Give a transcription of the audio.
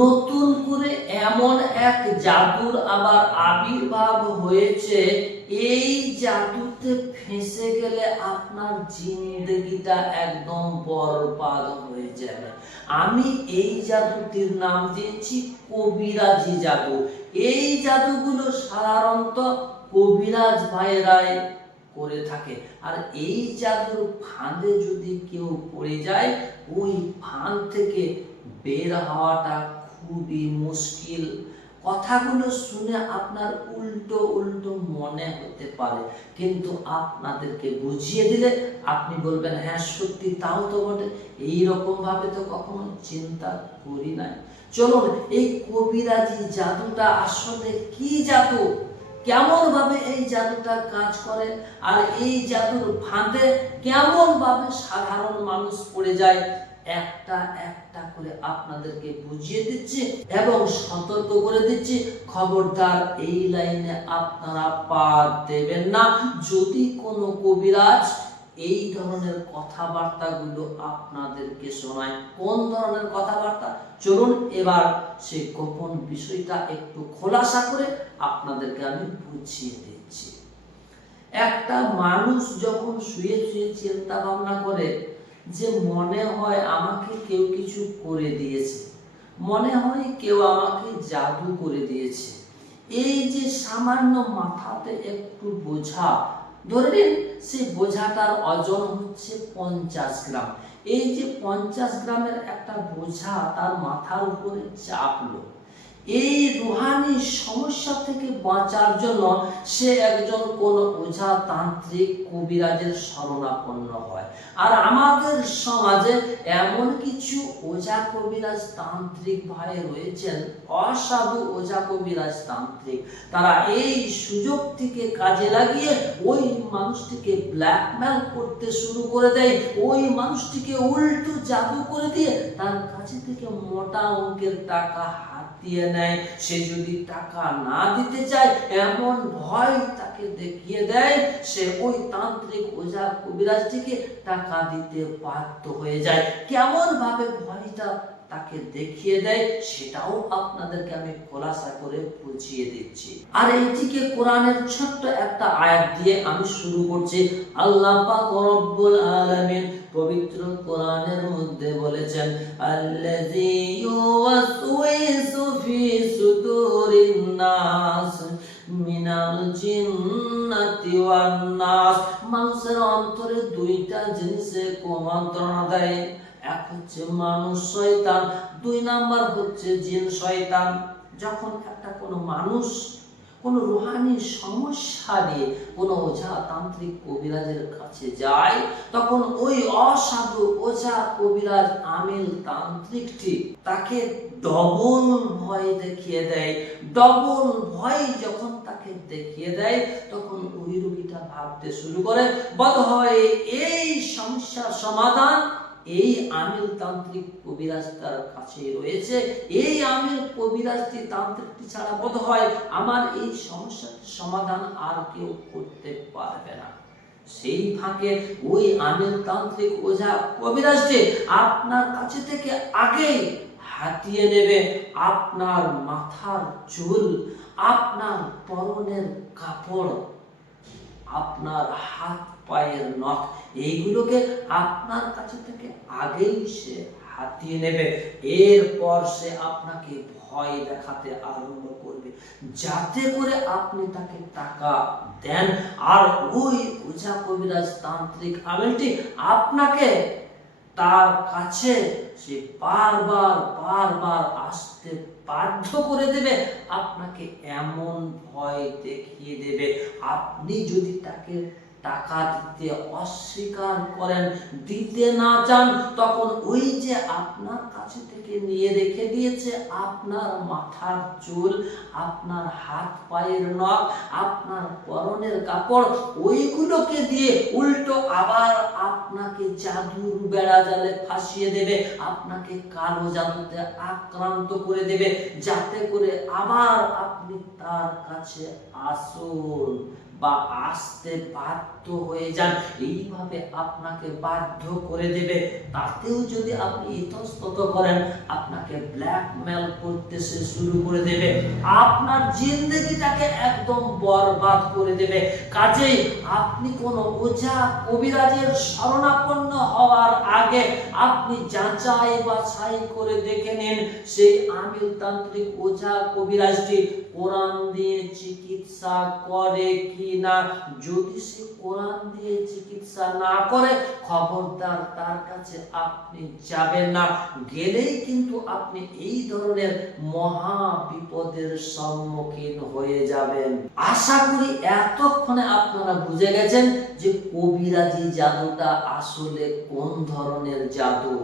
নতুন করে এমন এক জাদুর আবার আবির্ভাব হয়েছে, এই জাদুতে ফেঁসে গেলে আপনার জিন্দগিটা একদম বরবাদ হয়ে যাবে। আমি এই জাদুটির নাম দিয়েছি কবিরাজি জাদু। এই জাদুগুলো সাধারণত কবিরাজ ভাইরাই করে থাকে। আর এই জাদুর ফাঁদে যদি কেউ পড়ে যায়, ওই ফাঁদ থেকে বের হওয়াটা খুবই মুশকিল। কথাগুলো শুনে আপনার উল্টো উল্টো মনে হতে পারে, কিন্তু আপনাদেরকে বুঝিয়ে দিলে আপনি বলবেন হ্যাঁ সত্যি, তাও তো বটে, এইরকম ভাবে তো কখনো চিন্তা করি নাই। চলুন, এই কবিরাজি জাদুটা আসলে কি জাদু, কেমন ভাবে এই জাদুটা কাজ করে, আর এই জাদুর ফাঁদে কেমন ভাবে সাধারণ মানুষ পড়ে যায়, একটা একটা করে আপনাদেরকে বুঝিয়ে দিচ্ছি এবং সতর্ক করে দিচ্ছি, খবরদার এই লাইনে আপনারা পা দেবেন না। যদি কোনো কবিরাজ এই ধরনের কথাবার্তাগুলো আপনাদেরকে শোনায়, কোন ধরনের কথাবার্তা, চলুন এবার সেই গোপন বিষয়টা একটু খোলাসা করে আপনাদেরকে আমি বুঝিয়ে দিচ্ছি। একটা মানুষ যখন শুয়ে শুয়ে চিন্তা ভাবনা করে যে মনে হয় আমাকে কেউ কিছু করে দিয়েছে, মনে হয় কেউ আমাকে জাদু করে দিয়েছে, এই যে সামান্য মাথাতে একটু বোঝা, ধরে নিন সেই বোঝাটার ওজন হচ্ছে 50 গ্রাম, এই যে 50 গ্রামের একটা বোঝা তার মাথার উপরে চাপলো, এই রুহানি সমস্যা থেকে বাঁচার জন্য সে একজন কোন ওঝা তান্ত্রিক কবিরাজের শরণাপন্ন হয়। আর আমাদের সমাজে এমন কিছু ওঝা কবিরাজ তান্ত্রিক ভাই রয়েছেন, অসাধু ওঝা কবিরাজ তান্ত্রিক, তারা এই সুযোগটিকে কাজে লাগিয়ে ওই মানুষটিকে ব্ল্যাকমেল করতে শুরু করে দেয়, ওই মানুষটিকে উল্টো জাদু করে দিয়ে তার কাছে থেকে মোটা অঙ্কের টাকা দিয়ে নেয়। সে যদি টাকা না দিতে চায় এমন ভয় তাকে দেখিয়ে দেয়, সে ওই তান্ত্রিক ওঝা কবিরাজটিকে টাকা দিতে বাধ্য হয়ে যায়। কেমন ভাবে ভয়টা তাকে দেখিয়ে দেয় সেটাও আপনাদেরকে আমি খোলাসা করে বুঝিয়ে দিচ্ছি। আর এইটিকে কোরআনের ছোট্ট একটা আয়াত দিয়ে আমি শুরু করছি। আল্লাহ পাক রব্বুল আলামিন পবিত্র কোরআনের মধ্যে বলেছেন, আল্লাযী ইউওয়াসউইসু ফি সুদুরিন নাস মিনাল জিন্নাতি ওয়ান নাস। মানুষের অন্তরে দুইটা জিনিসে কুমন্ত্রণা দেয়, এক হচ্ছে মানুষ শয়তান, 2 নাম্বার হচ্ছে জিন শয়তান। যখন একটা কোনো মানুষ কোনো রুহানি সমস্যা নিয়ে কোনো ওঝা তান্ত্রিক কবিরাজের কাছে যায়, তখন ওই অসাধু ওঝা কবিরাজ আমিল তান্ত্রিকটি তাকে ডবল ভয় দেখিয়ে দেয়। ডবল ভয় যখন তাকে দেখিয়ে দেয়, তখন ওই রোগীটা ভাবতে শুরু করে বোধহয় এই সমস্যার সমাধান এই আমিল তান্ত্রিক কবিরাজ তার কাছে রয়েছে, এই আমিল কবিরাজটি তান্ত্রিকটি ছাড়া বোধহয় আমার এই সমস্যাটির সমাধান আর কেউ করতে পারবে না। সেই ফাঁকে ওই আমিল তান্ত্রিক ওঝা কবিরাজটি আপনার কাছে থেকে আগে হাতিয়ে নেবে আপনার মাথার চুল, আপনার পরনের কাপড়, আপনার হাত পায়ের নখ, এইগুলোকে আপনার কাছে থেকে আগেই সে হাতিয়ে নেবে। এরপর সে আপনাকে ভয় দেখাতে আরম্ভ করবে যাতে করে আপনি তাকে টাকা দেন। আর ওই ওঝা কবিরাজ তান্ত্রিক আমিলটি আপনাকে তার কাছে সে বারবার বারবার আসতে বাধ্য করে দেবে, আপনাকে এমন ভয় দেখিয়ে দেবে, আপনি যদি তাকে টাকা দিতে অস্বীকার করেন, দিতে না চান, তখন ওই যে আপনার কাছে থেকে নিয়ে রেখে দিয়েছে আপনার মাথার চুল, আপনার হাত পায়ের নখ, আপনার পরনের কাপড়, ওইগুলোকে দিয়ে উল্টো আবার আপনাকে জাদুর বেড়া জালে ফাঁসিয়ে দেবে, আপনাকে কালো জাদুতে আক্রান্ত করে দেবে, যাতে করে আবার আপনি তার কাছে আসুন। বা আসতে বাধ্য হয়ে যান, এইভাবে আপনাকে বাধ্য করে দেবে। তাতেও যদি আপনি ইতস্তত করেন, আপনাকে ব্ল্যাকমেল করতে সে শুরু করে দেবে, আপনার জিন্দগিটাকে একদম বরবাদ করে দেবে। কাজেই আপনি কোনো ওঝা কবিরাজের শরণাপন্ন হওয়ার আগে আপনি যাচাই বাছাই করে দেখে নিন সেই আমিরতান্ত্রিক ওঝা কবিরাজটি কোরআন দিয়ে চিকিৎসা করে কি না। যদি সে কোরআন দিয়ে চিকিৎসা না করে, খবরদার তার কাছে আপনি যাবেন না। গেলেই কিন্তু আপনি এই ধরনের মহা বিপদের সম্মুখীন হয়ে যাবেন। আশা করি এতক্ষণে আপনারা বুঝে গেছেন যে কবিরাজি জাদুটা আসলে কোন ধরনের জাদু।